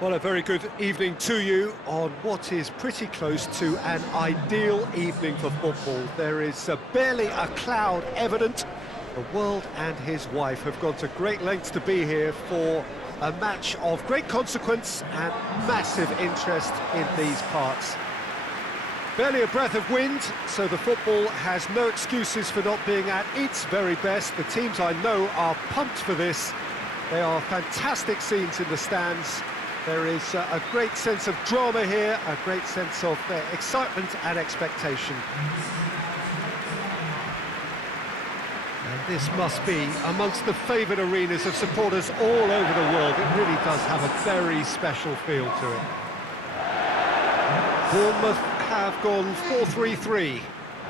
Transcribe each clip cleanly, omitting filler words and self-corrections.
Well, a very good evening to you on what is pretty close to an ideal evening for football. There is barely a cloud evident. The world and his wife have gone to great lengths to be here for a match of great consequence and massive interest in these parts. Barely a breath of wind, so the football has no excuses for not being at its very best. The teams I know are pumped for this. They are fantastic scenes in the stands. There is a great sense of drama here, a great sense of excitement and expectation. And this must be amongst the favoured arenas of supporters all over the world. It really does have a very special feel to it. Bournemouth have gone 4-3-3.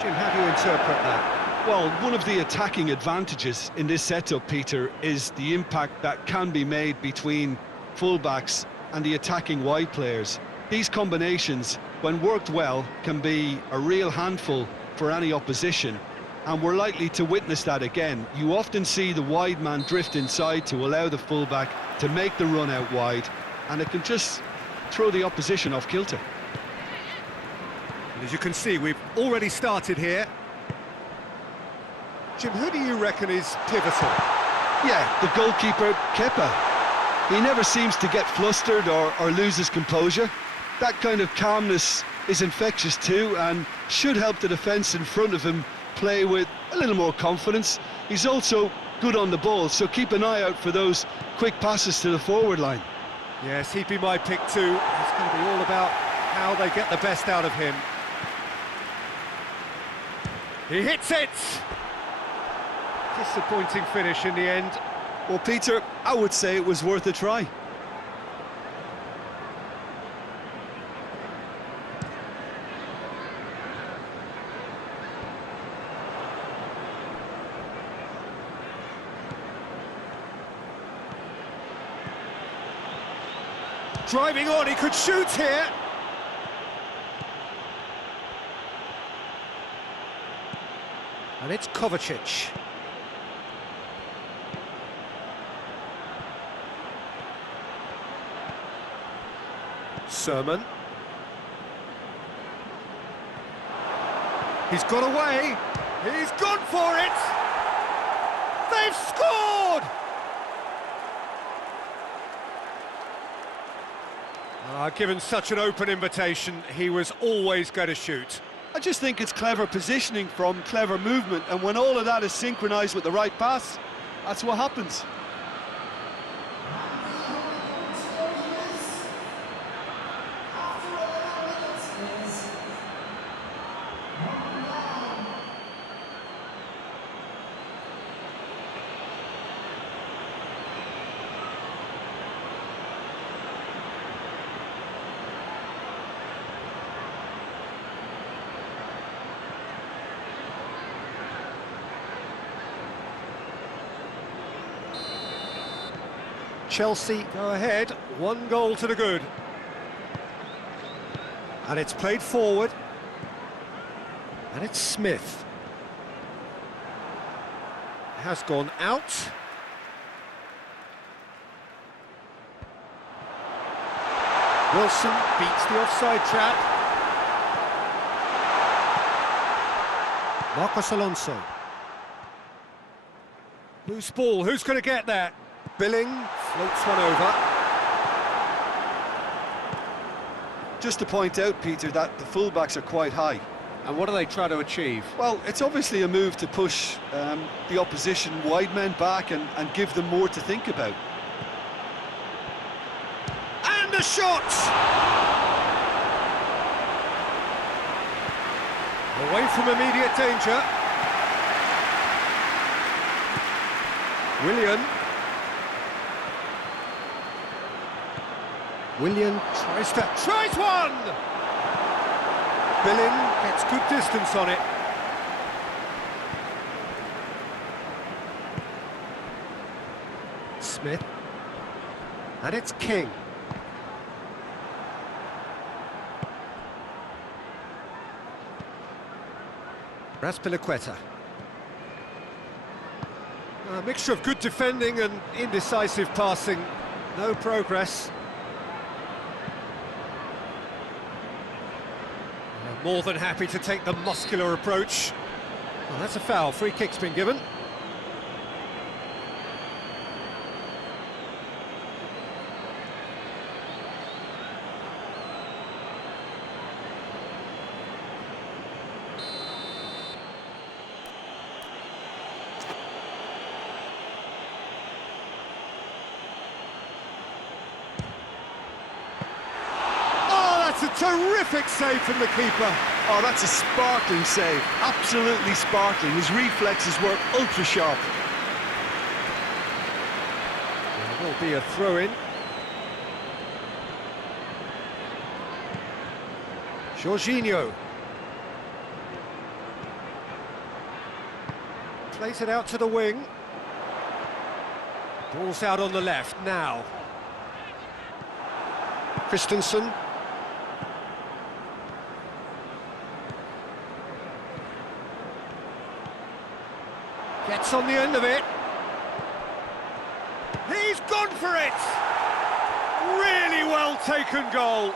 Jim, how do you interpret that? Well, one of the attacking advantages in this setup, Peter, is the impact that can be made between fullbacks and the attacking wide players. These combinations, when worked well, can be a real handful for any opposition, and we're likely to witness that again. You often see the wide man drift inside to allow the fullback to make the run out wide, and it can just throw the opposition off kilter. And as you can see, we've already started here. Jim, who do you reckon is pivotal? Yeah, the goalkeeper, Kepa. He never seems to get flustered or lose his composure. That kind of calmness is infectious too, and should help the defence in front of him play with a little more confidence. He's also good on the ball, so keep an eye out for those quick passes to the forward line. Yes, he'd be my pick too. It's going to be all about how they get the best out of him. He hits it! Disappointing finish in the end. Well, Peter, I would say it was worth a try. Driving on, he could shoot here. And it's Kovacic. Sermon. He's got away. He's gone for it. They've scored! Given such an open invitation, he was always going to shoot. I just think it's clever positioning from clever movement, and when all of that is synchronised with the right pass, that's what happens. Chelsea go ahead, 1 goal to the good. And it's played forward. And it's Smith. Has gone out. Wilson beats the offside trap. Marcos Alonso. Loose ball, who's going to get that? Billing floats one over. Just to point out, Peter, that the fullbacks are quite high. And what do they try to achieve? Well, it's obviously a move to push the opposition wide men back and give them more to think about. And a shot! Away from immediate danger. Willian tries one! Billing gets good distance on it. Smith. And it's King. Raspilicueta. A mixture of good defending and indecisive passing. No progress. More than happy to take the muscular approach. Well, that's a foul. Free kick's been given. That's a terrific save from the keeper. Oh, that's a sparkling save. Absolutely sparkling. His reflexes were ultra sharp. There will be a throw-in. Jorginho. Plays it out to the wing. Ball's out on the left now. Christensen. Gets on the end of it. He's gone for it! Really well taken goal.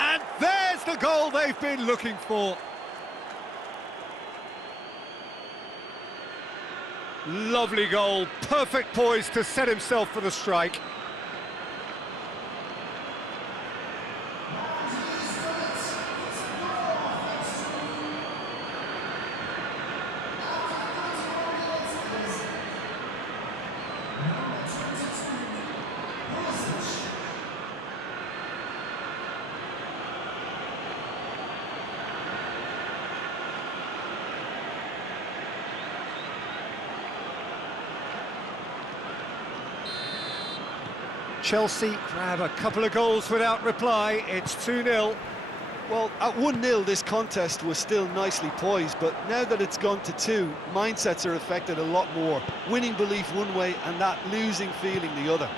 And there's the goal they've been looking for. Lovely goal, perfect poise to set himself for the strike. Chelsea grab a couple of goals without reply. It's 2-0. Well, at 1-0 this contest was still nicely poised, but now that it's gone to 2, mindsets are affected a lot more. Winning belief one way and that losing feeling the other.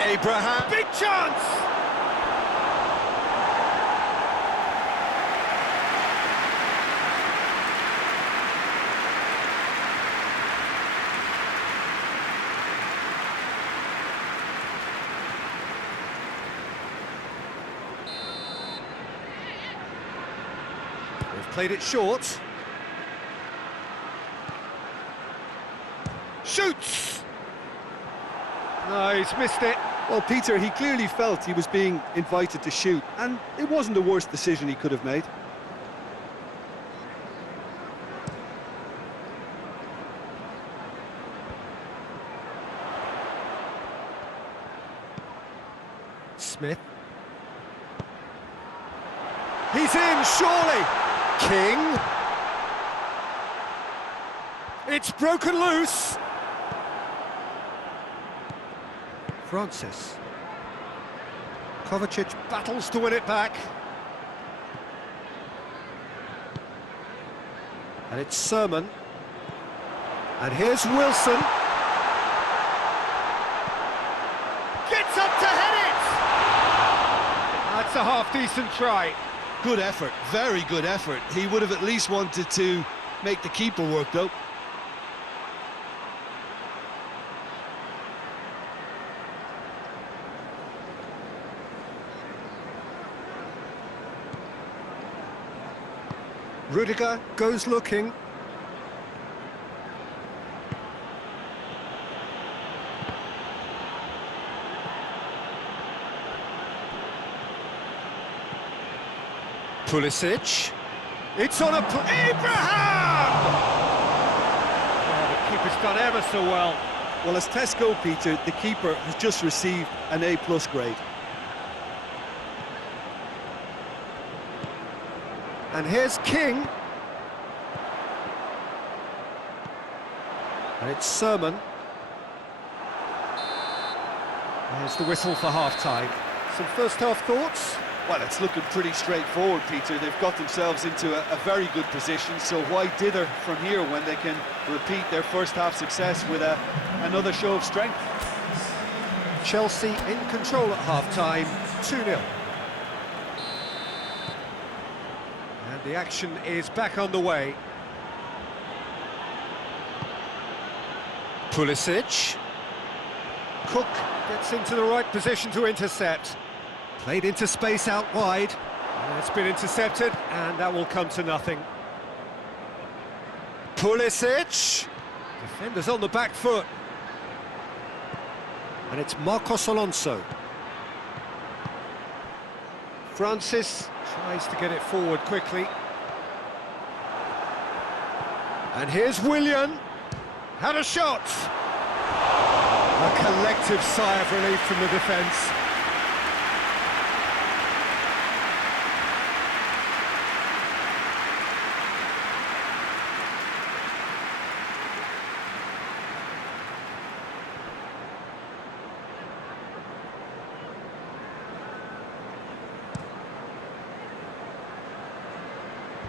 Abraham, big chance! They've played it short. Shoots! No, he's missed it. Well, Peter, he clearly felt he was being invited to shoot, and it wasn't the worst decision he could have made. Smith. He's in, surely! King. It's broken loose. Francis. Kovacic battles to win it back. And it's Sermon. And here's Wilson. Gets up to head it! That's a half-decent try. Good effort, very good effort. He would have at least wanted to make the keeper work, though. Rudiger goes looking. Pulisic. It's on a... Abraham! Oh, the keeper's done ever so well. Well, as tests go, Peter, the keeper has just received an A+ grade. And here's King. And it's Sermon. There's the whistle for half-time. Some first-half thoughts? Well, it's looking pretty straightforward, Peter. They've got themselves into a very good position, so why dither from here when they can repeat their first-half success with another show of strength? Chelsea in control at half-time, 2-0. And the action is back on the way. Pulisic. Cook gets into the right position to intercept. Played into space out wide. And it's been intercepted, and that will come to nothing. Pulisic. Defenders on the back foot. And it's Marcos Alonso. Francis tries to get it forward quickly. And here's Willian. Had a shot. A collective sigh of relief from the defence.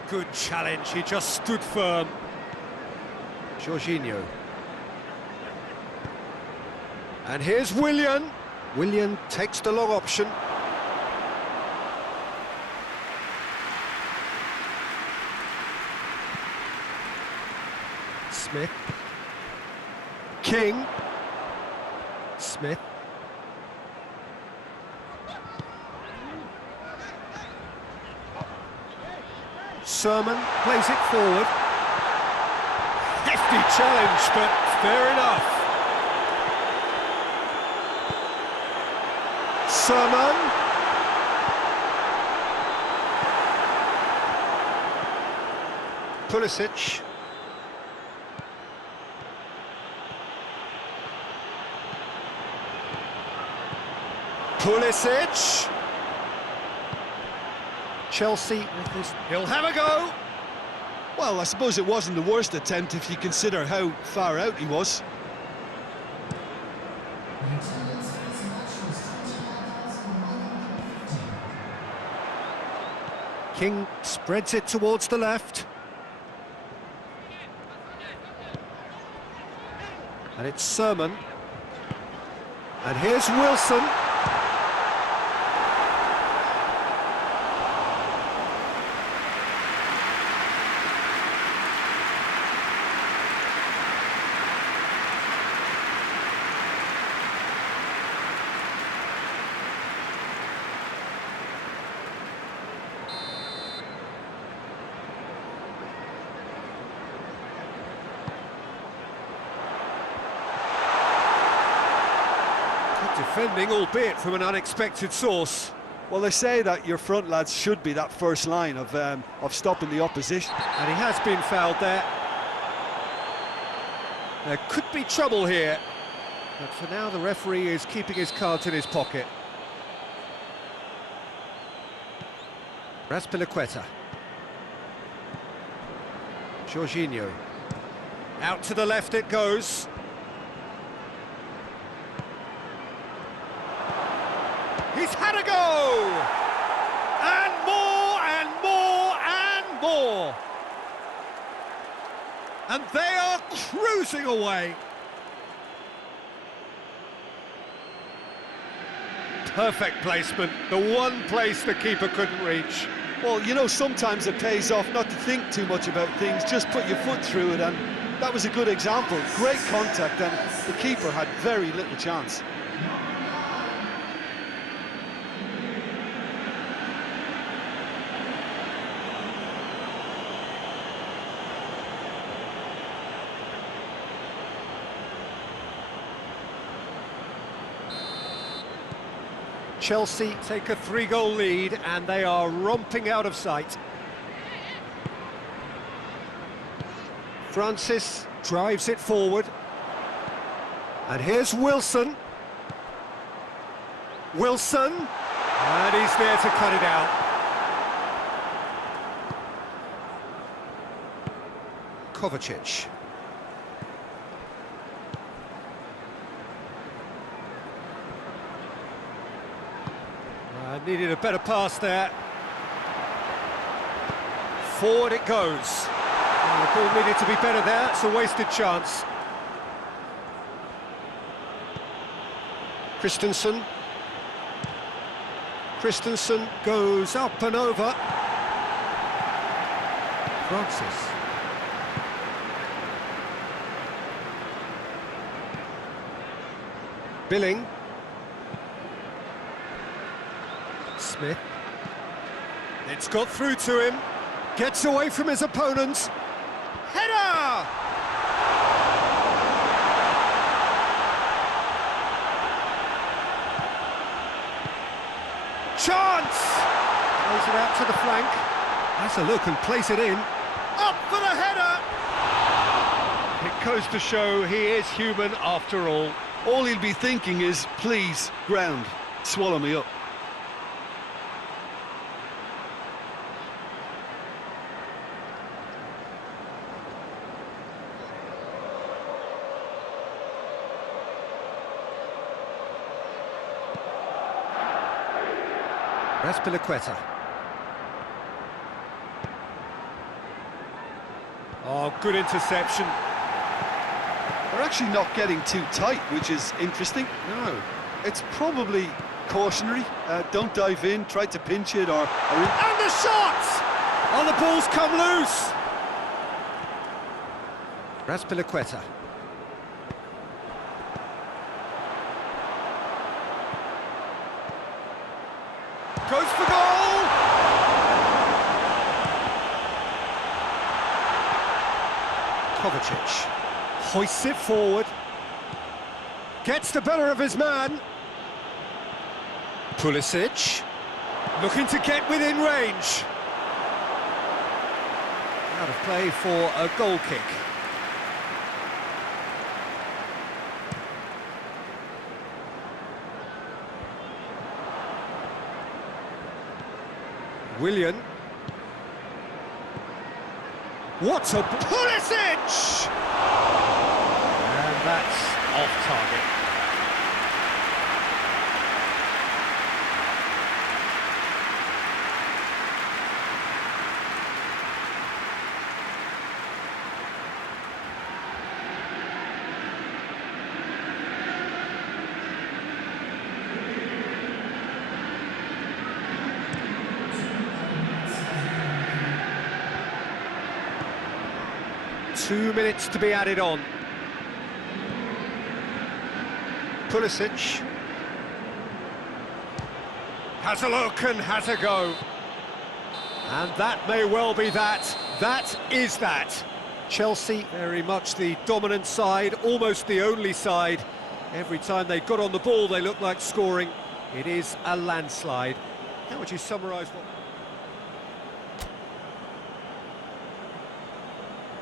Good challenge, he just stood firm. Jorginho. And here's Willian. Willian takes the long option. Smith. King. Smith. Sermon plays it forward. Hefty challenge, but fair enough. Sermon. Pulisic. Pulisic. Chelsea with this. He'll have a go. Well, I suppose it wasn't the worst attempt if you consider how far out he was. King spreads it towards the left. And it's Sermon. And here's Wilson. Defending, albeit from an unexpected source. Well, they say that your front lads should be that first line of stopping the opposition. And he has been fouled there. There could be trouble here. But for now, the referee is keeping his cards in his pocket. Raspilicueta. Jorginho. Out to the left it goes. He's had a go! And more, and more, and more! And they are cruising away. Perfect placement, the one place the keeper couldn't reach. Well, you know, sometimes it pays off not to think too much about things, just put your foot through it, and that was a good example. Great contact, and the keeper had very little chance. Chelsea take a 3-goal lead and they are romping out of sight. Francis drives it forward. And here's Wilson. Wilson. And he's there to cut it out. Kovacic. Needed a better pass there. Forward it goes. And the ball needed to be better there. It's a wasted chance. Christensen. Christensen goes up and over. Francis. Billing. Smith. It's got through to him. Gets away from his opponents. Header! Chance! Plays it out to the flank. Has a look and place it in. Up for the header! It goes to show he is human after all. All he'll be thinking is, please, ground, swallow me up. Raspilicueta. Oh, good interception. They're actually not getting too tight, which is interesting. No. It's probably cautionary. Don't dive in, try to pinch it or... And the shot! Oh, the ball's come loose! Raspilicueta. Goes for goal! Kovacic hoists it forward. Gets the better of his man. Pulisic looking to get within range. Out of play for a goal kick. Willian. What a Pulisic! And that's off target. Two minutes to be added on. Pulisic has a look and has a go. And that may well be that. That is that. Chelsea, very much the dominant side, almost the only side. Every time they got on the ball, they looked like scoring. It is a landslide. How would you summarise what...